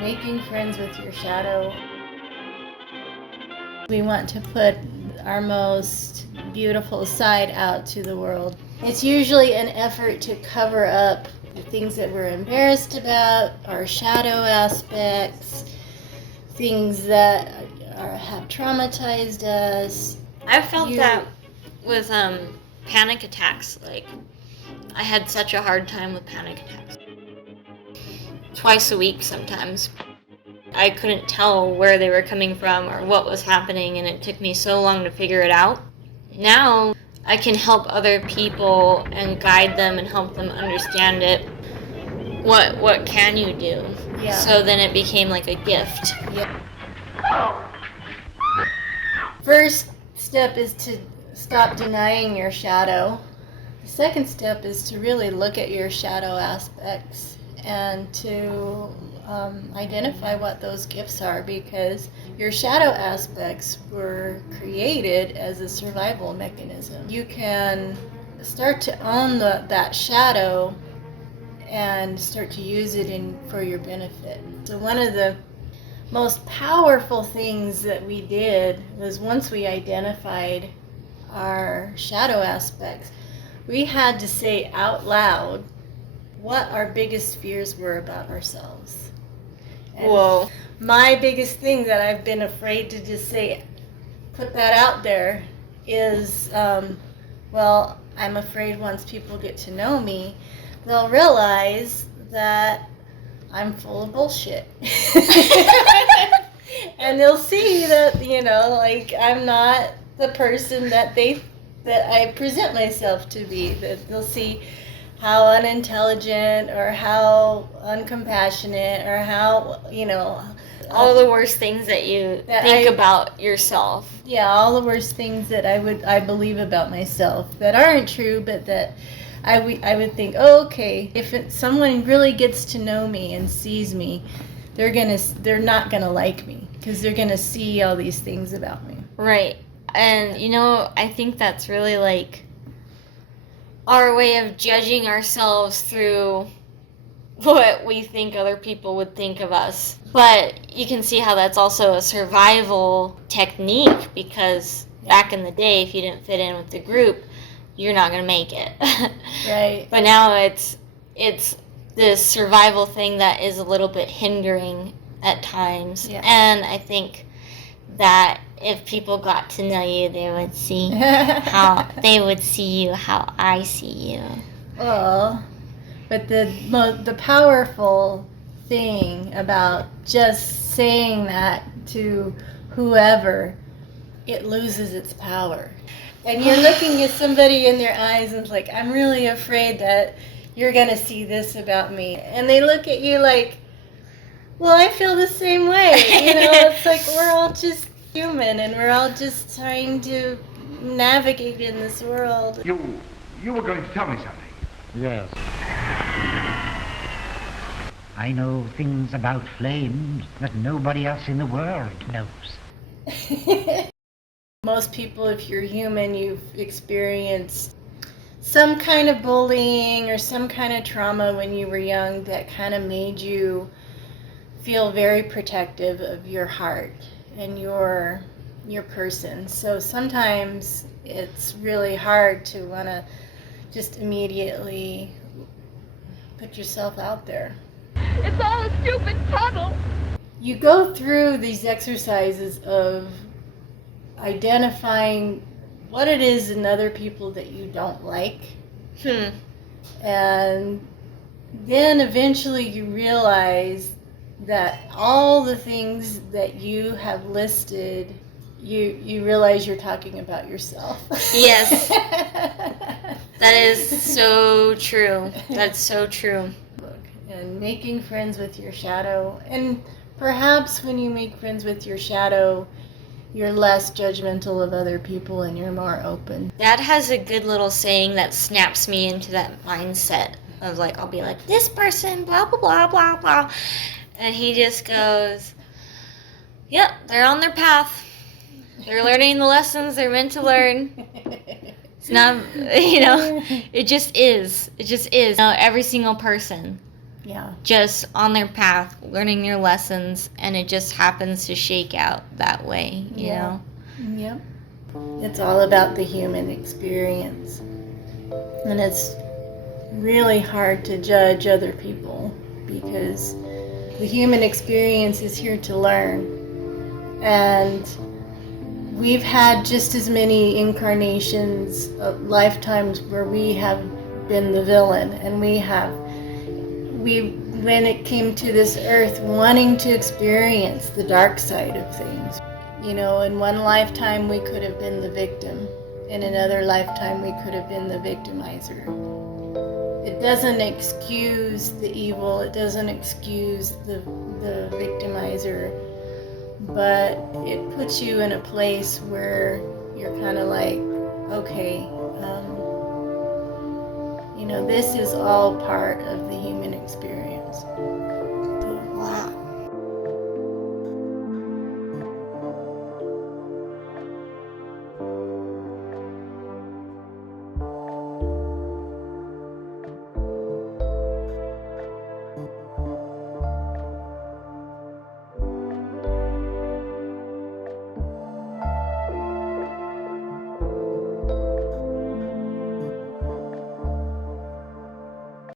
making friends with your shadow. We want to put our most beautiful side out to the world. It's usually an effort to cover up the things that we're embarrassed about, our shadow aspects, things that have traumatized us. I felt that with panic attacks. Like, I had such a hard time with panic attacks. Twice a week sometimes. I couldn't tell where they were coming from or what was happening, and it took me so long to figure it out. Now I can help other people and guide them and help them understand it. What can you do? Yeah. So then it became like a gift. Yeah. First step is to stop denying your shadow. The second step is to really look at your shadow aspects and to identify what those gifts are, because your shadow aspects were created as a survival mechanism. You can start to own that shadow and start to use it for your benefit. So one of the most powerful things that we did was, once we identified our shadow aspects, we had to say out loud what our biggest fears were about ourselves. And Whoa. my biggest thing that I've been afraid to just say, put that out there, is, well, I'm afraid once people get to know me, they'll realize that I'm full of bullshit. And they'll see that, like, I'm not the person that I present myself to be. That they'll see how unintelligent or how uncompassionate or how, All the worst things that you think about yourself. Yeah, all the worst things that I believe about myself that aren't true, but that I would think, oh, okay, if someone really gets to know me and sees me, they're not gonna like me, because they're gonna see all these things about me. Right. And I think that's really like our way of judging ourselves through what we think other people would think of us. But you can see how that's also a survival technique, because back in the day, if you didn't fit in with the group, you're not going to make it. Right. But now it's this survival thing that is a little bit hindering at times. Yeah. And I think that if people got to know you, they would see you how I see you. Well, but the powerful thing about just saying that to whoever, it loses its power. And you're looking at somebody in their eyes and it's like, I'm really afraid that you're going to see this about me. And they look at you like, well, I feel the same way. It's like we're all just human and we're all just trying to navigate in this world. You were going to tell me something. Yes. I know things about flames that nobody else in the world knows. Most people, if you're human, you've experienced some kind of bullying or some kind of trauma when you were young that kind of made you feel very protective of your heart and your person. So sometimes it's really hard to want to just immediately put yourself out there. It's all a stupid puddle. You go through these exercises of identifying what it is in other people that you don't like. And then eventually you realize that all the things that you have listed, you realize you're talking about yourself. Yes. That is so true. That's so true. And making friends with your shadow. And perhaps when you make friends with your shadow, you're less judgmental of other people and you're more open. Dad has a good little saying that snaps me into that mindset of, like, I'll be like, this person, blah, blah, blah, blah, blah. And he just goes, yep, they're on their path. They're learning the lessons they're meant to learn. It's not, it just is. It just is. Every single person. Yeah. just on their path, learning their lessons, and it just happens to shake out that way, you Yeah. know? Yep. It's all about the human experience. And it's really hard to judge other people because the human experience is here to learn. And we've had just as many incarnations of lifetimes where we have been the villain, and we when it came to this earth, wanting to experience the dark side of things. You know, in one lifetime we could have been the victim. In another lifetime we could have been the victimizer. It doesn't excuse the evil, it doesn't excuse the victimizer, but it puts you in a place where you're kind of like, okay, you know, this is all part of the human experience. Wow.